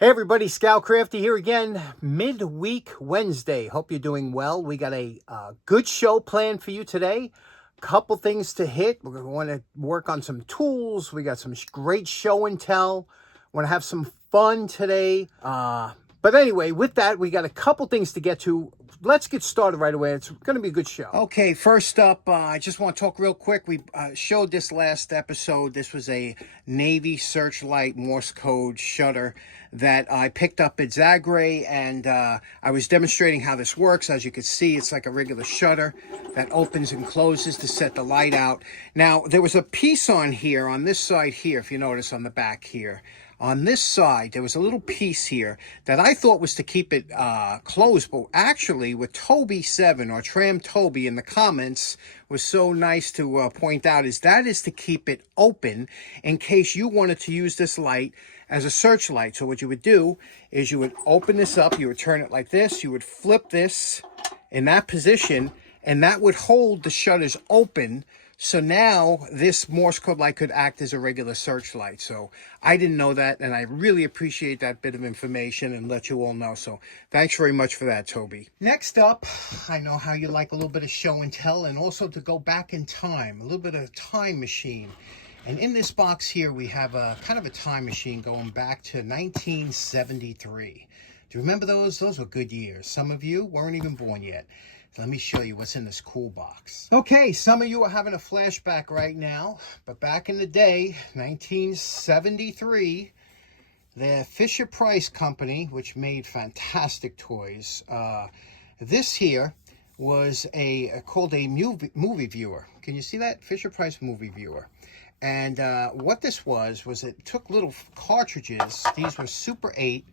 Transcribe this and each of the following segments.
Hey everybody, Scout Crafty here again, midweek Wednesday. Hope you're doing well. We got a good show planned for you today. Couple things to hit. We're going to want to work on some tools. We got some great show and tell. Want to have some fun today. But anyway, with that, we got a couple things to get to. Let's get started right away. It's going to be a good show. Okay, first up, I just want to talk real quick. We showed this last episode. This was a Navy Searchlight Morse code shutter that I picked up at Zagre, and I was demonstrating how this works. As you can see, it's like a regular shutter that opens and closes to set the light out. Now, there was a piece on here, on this side here, if you notice on the back here. On this side, there was a little piece here that I thought was to keep it closed, but actually with Toby7 or Tram Toby in the comments was so nice to point out is that is to keep it open in case you wanted to use this light as a searchlight. So what you would do is you would open this up, you would turn it like this, you would flip this in that position, and that would hold the shutters open. So now this Morse code light could act as a regular searchlight. So I didn't know that, and I really appreciate that bit of information and let you all know. So thanks very much for that, Toby. Next up, I know how you like a little bit of show and tell, and also to go back in time, a little bit of a time machine. And in this box here, we have a kind of a time machine going back to 1973. Do you remember those? Those were good years. Some of you weren't even born yet. Let me show you what's in this cool box. Okay, some of you are having a flashback right now, but back in the day, 1973, the Fisher-Price company, which made fantastic toys, this here was called a movie viewer. Can you see that? Fisher-Price movie viewer. And what this was it took little cartridges. These were Super 8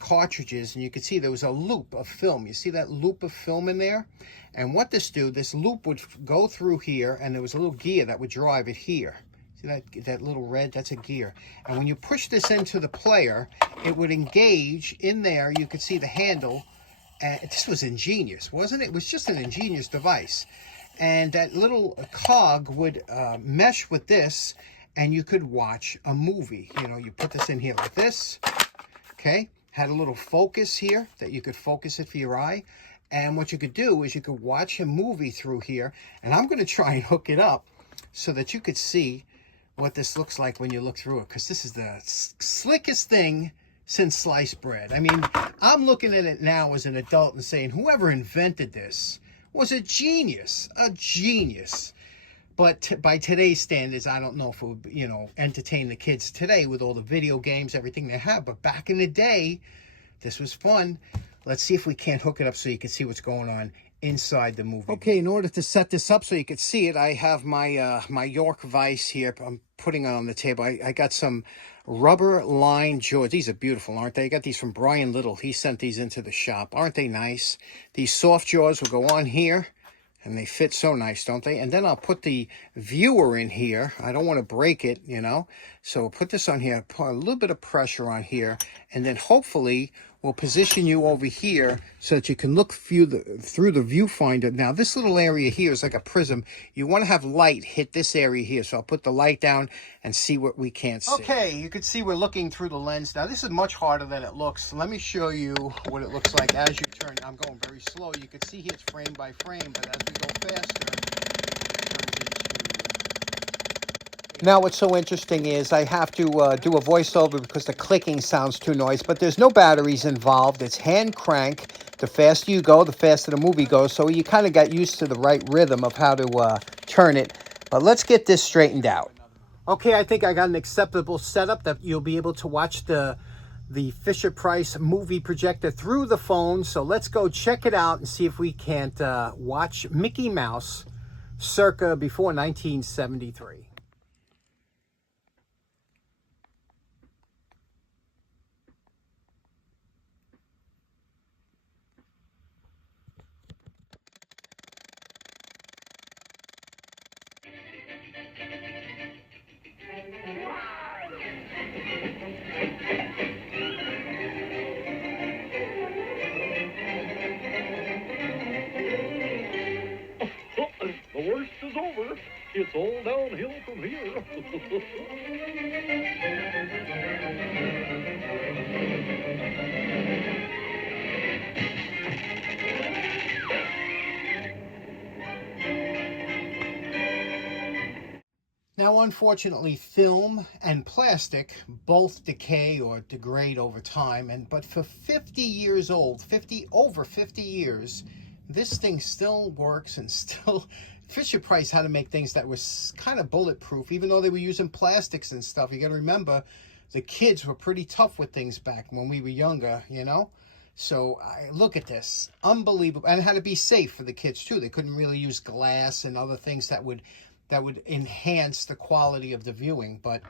cartridges, and you can see there was a loop of film. You see that loop of film in there? And what this loop would go through here, and there was a little gear that would drive it here. See that little red? That's a gear. And when you push this into the player, it would engage in there. You could see the handle. This was ingenious, wasn't it? It was just an ingenious device. And that little cog would mesh with this, and you could watch a movie. You know, you put this in here like this, okay? Had a little focus here that you could focus it for your eye. And what you could do is you could watch a movie through here. And I'm going to try and hook it up so that you could see what this looks like when you look through it. Because this is the slickest thing since sliced bread. I mean, I'm looking at it now as an adult and saying, whoever invented this was a genius. A genius. But by today's standards, I don't know if it would, you know, entertain the kids today with all the video games, everything they have. But back in the day, this was fun. Let's see if we can't hook it up so you can see what's going on inside the movie. Okay, in order to set this up so you can see it, I have my my York vise here. I'm putting it on the table. I got some rubber line jaws. These are beautiful, aren't they? I got these from Brian Little. He sent these into the shop. Aren't they nice? These soft jaws will go on here. And they fit so nice, don't they? And then I'll put the viewer in here. I don't want to break it, you know. So put this on here, put a little bit of pressure on here. And then hopefully we'll position you over here so that you can look through the viewfinder. Now, this little area here is like a prism. You want to have light hit this area here. So I'll put the light down and see what we can't see. Okay, you can see we're looking through the lens. Now, this is much harder than it looks. Let me show you what it looks like as you turn. I'm going very slow. You can see here it's frame by frame, but as we go faster, now, what's so interesting is I have to do a voiceover because the clicking sounds too noisy, but there's no batteries involved. It's hand crank. The faster you go, the faster the movie goes. So you kind of got used to the right rhythm of how to turn it. But let's get this straightened out. Okay, I think I got an acceptable setup that you'll be able to watch the Fisher-Price movie projector through the phone. So let's go check it out and see if we can't watch Mickey Mouse circa before 1973. The worst is over. It's all downhill from here. Now, unfortunately, film and plastic both decay or degrade over time, but for 50 years old, over 50 years, this thing still works and still. Fisher-Price had to make things that was kind of bulletproof, even though they were using plastics and stuff. You got to remember, the kids were pretty tough with things back when we were younger, you know? So look at this, unbelievable. And it had to be safe for the kids too. They couldn't really use glass and other things that would enhance the quality of the viewing. But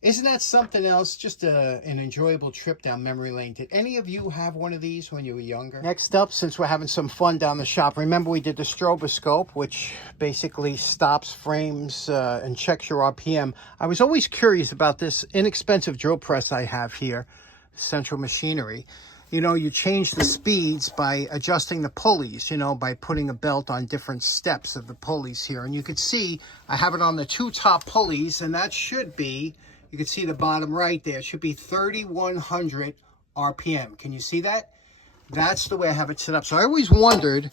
isn't that something else? Just an enjoyable trip down memory lane. Did any of you have one of these when you were younger? Next up, since we're having some fun down the shop, remember we did the stroboscope, which basically stops frames and checks your RPM. I was always curious about this inexpensive drill press I have here, Central Machinery. You know, you change the speeds by adjusting the pulleys, you know, by putting a belt on different steps of the pulleys here. And you can see I have it on the 2 top pulleys, and that should be, you can see the bottom right there, it should be 3,100 RPM. Can you see that? That's the way I have it set up. So I always wondered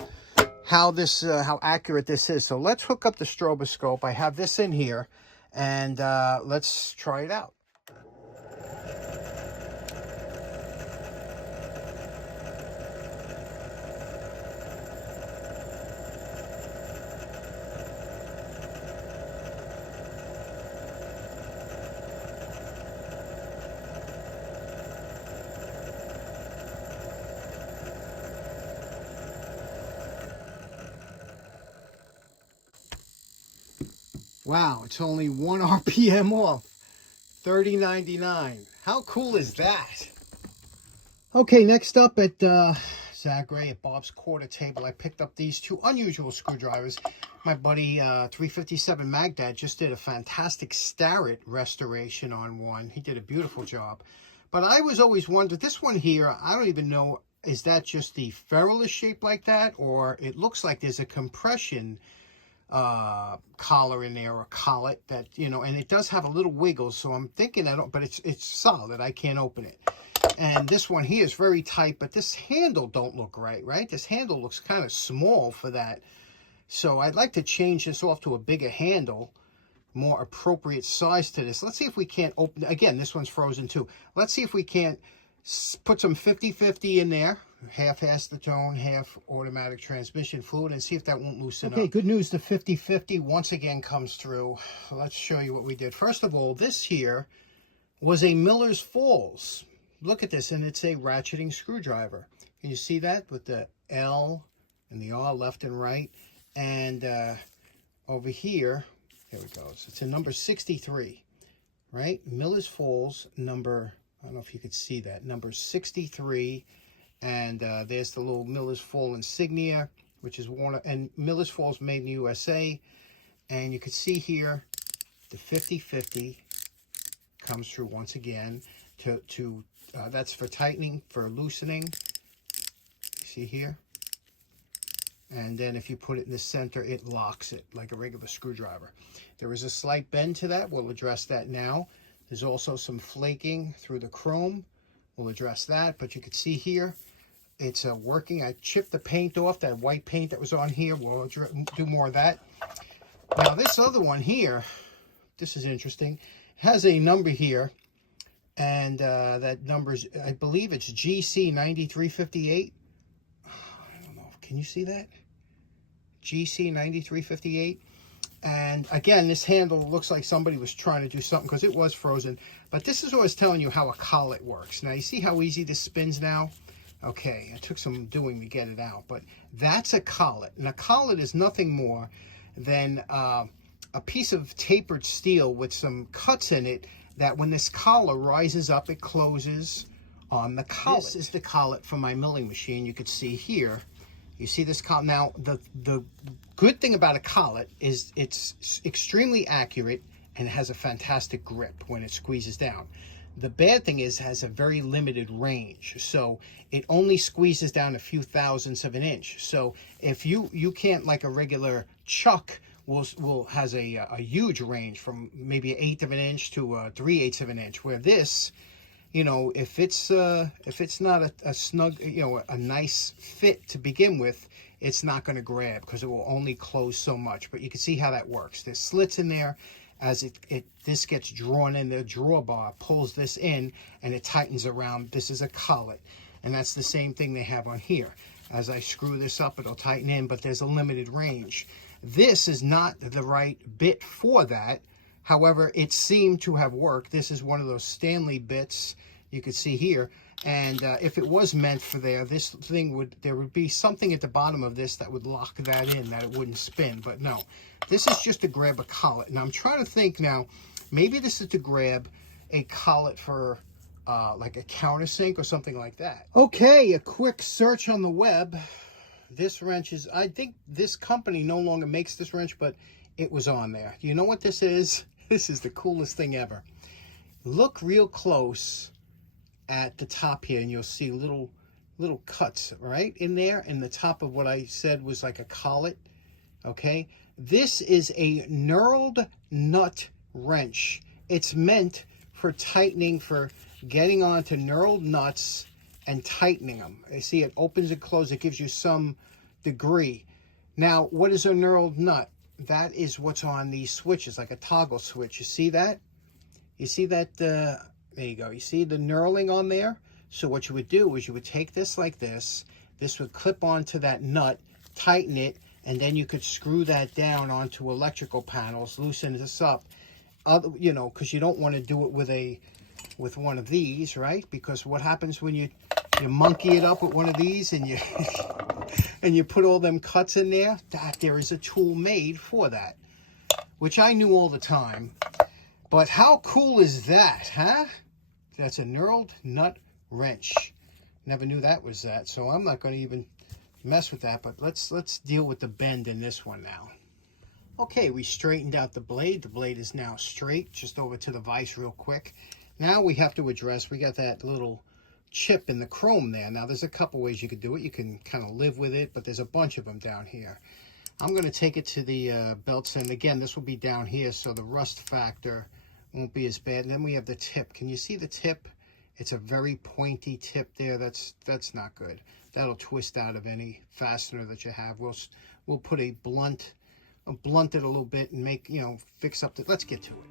how how accurate this is. So let's hook up the stroboscope. I have this in here, and let's try it out. Wow, it's only 1 RPM off, 30.99. How cool is that? Okay, next up at Zagre at Bob's Quarter Table, I picked up these 2 unusual screwdrivers. My buddy 357 Magdad just did a fantastic Starrett restoration on one. He did a beautiful job. But I was always wondering, this one here, I don't even know, is that just the ferrule is shaped like that? Or it looks like there's a compression collar in there, or collet that, you know, and it does have a little wiggle, so I'm thinking but it's solid, I can't open it. And this one here is very tight, but this handle don't look right? This handle looks kind of small for that. So I'd like to change this off to a bigger handle, more appropriate size to this. Let's see if we can't open, again, this one's frozen too. Let's see if we can't put some 50-50 in there, half acetone, half automatic transmission fluid, and see if that won't loosen up. Okay, good news, the 50-50 once again comes through. Let's show you what we did. First of all, this here was a Miller's Falls. Look at this, and it's a ratcheting screwdriver. Can you see that with the L and the R left and right? And over here we go. So it's a number 63, right? Miller's Falls number, I don't know if you could see that, number 63. And there's the little Miller's Falls insignia, which is worn, and Miller's Falls made in the USA. And you can see here the 50-50 comes through once again. That's for tightening, for loosening. You see here? And then if you put it in the center, it locks it like a regular screwdriver. There is a slight bend to that. We'll address that now. There's also some flaking through the chrome. We'll address that. But you can see here, it's working. I chipped the paint off, that white paint that was on here. We'll do more of that. Now this other one here, this is interesting, has a number here. And that number's, I believe it's GC9358. I don't know. Can you see that? GC9358. And again, this handle looks like somebody was trying to do something because it was frozen. But this is always telling you how a collet works. Now, you see how easy this spins now? Okay, it took some doing to get it out. But that's a collet. And a collet is nothing more than a piece of tapered steel with some cuts in it that when this collar rises up, it closes on the collet. This is the collet for my milling machine. You could see here. You see this collet. Now, the good thing about a collet is it's extremely accurate and has a fantastic grip when it squeezes down. The bad thing is it has a very limited range. So it only squeezes down a few thousandths of an inch. So if you can't, like a regular chuck, has a huge range from maybe 1/8 of an inch to 3/8 of an inch, where this, you know, if it's not a snug, you know, a nice fit to begin with, it's not going to grab because it will only close so much. But you can see how that works. There's slits in there, as this gets drawn in, the drawbar pulls this in and it tightens around. This is a collet, and that's the same thing they have on here. As I screw this up, it'll tighten in, but there's a limited range. This is not the right bit for that. However, it seemed to have worked. This is one of those Stanley bits you could see here. And if it was meant for there would be something at the bottom of this that would lock that in, that it wouldn't spin. But no, this is just to grab a collet. Now I'm trying to think now, maybe this is to grab a collet for like a countersink or something like that. Okay, a quick search on the web. This wrench is, I think this company no longer makes this wrench, but it was on there. You know what this is? This is the coolest thing ever. Look real close at the top here and you'll see little cuts right in there in the top of what I said was like a collet. Okay, this is a knurled nut wrench. It's meant for tightening, for getting onto knurled nuts and tightening them. You see it opens and closes. It gives you some degree. Now, what is a knurled nut? That is what's on these switches, like a toggle switch. You see that? You see that? There you go. You see the knurling on there? So what you would do is you would take this like this. This would clip onto that nut, tighten it, and then you could screw that down onto electrical panels, loosen this up. You know, because you don't want to do it with one of these, right? Because what happens when you monkey it up with one of these and you and you put all them cuts in there? That there is a tool made for that, which I knew all the time. But how cool is that, huh? That's a knurled nut wrench. Never knew that was that, so I'm not going to even mess with that. But let's deal with the bend in this one now. Okay, we straightened out the blade. The blade is now straight. Just over to the vise real quick. Now we have to address, we got that little chip in the chrome there. Now there's a couple ways you could do it. You can kind of live with it, but there's a bunch of them down here. I'm going to take it to the belts, and again, this will be down here, so the rust factor won't be as bad. And then we have the tip. Can you see the tip? It's a very pointy tip there. That's not good. That'll twist out of any fastener that you have. We'll put a blunt it a little bit and make, you know, fix up the, let's get to it.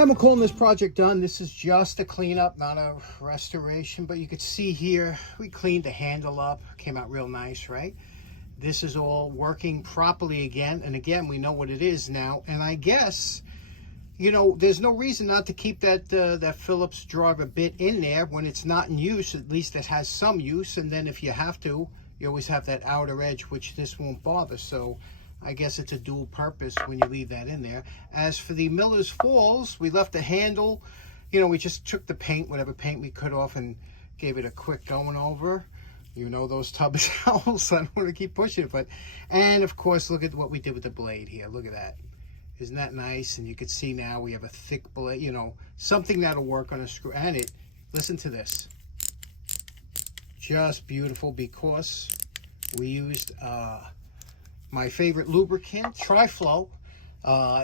And we're calling this project done. This is just a cleanup, not a restoration, but you could see here, we cleaned the handle up, came out real nice, right? This is all working properly again, and again, we know what it is now, and I guess, you know, there's no reason not to keep that Phillips driver bit in there when it's not in use. At least it has some use, and then if you have to, you always have that outer edge, which this won't bother, so I guess it's a dual purpose when you leave that in there. As for the Miller's Falls, we left the handle, you know, we just took the paint, whatever paint we cut off, and gave it a quick going over. You know those tub towels, I don't want to keep pushing it, but, and of course, look at what we did with the blade here. Look at that. Isn't that nice? And you can see now we have a thick blade, you know, something that'll work on a screw. And it, listen to this. Just beautiful, because we used my favorite lubricant, Triflow,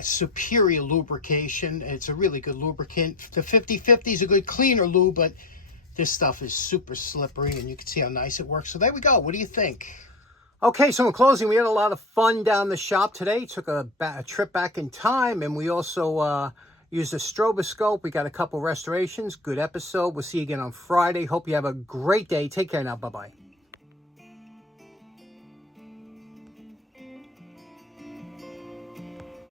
superior lubrication. It's a really good lubricant. The 50/50 is a good cleaner lube, but this stuff is super slippery, and you can see how nice it works. So there we go. What do you think? Okay, so in closing, we had a lot of fun down the shop today. Took a trip back in time, and we also used a stroboscope. We got a couple restorations. Good episode. We'll see you again on Friday. Hope you have a great day. Take care now. Bye-bye.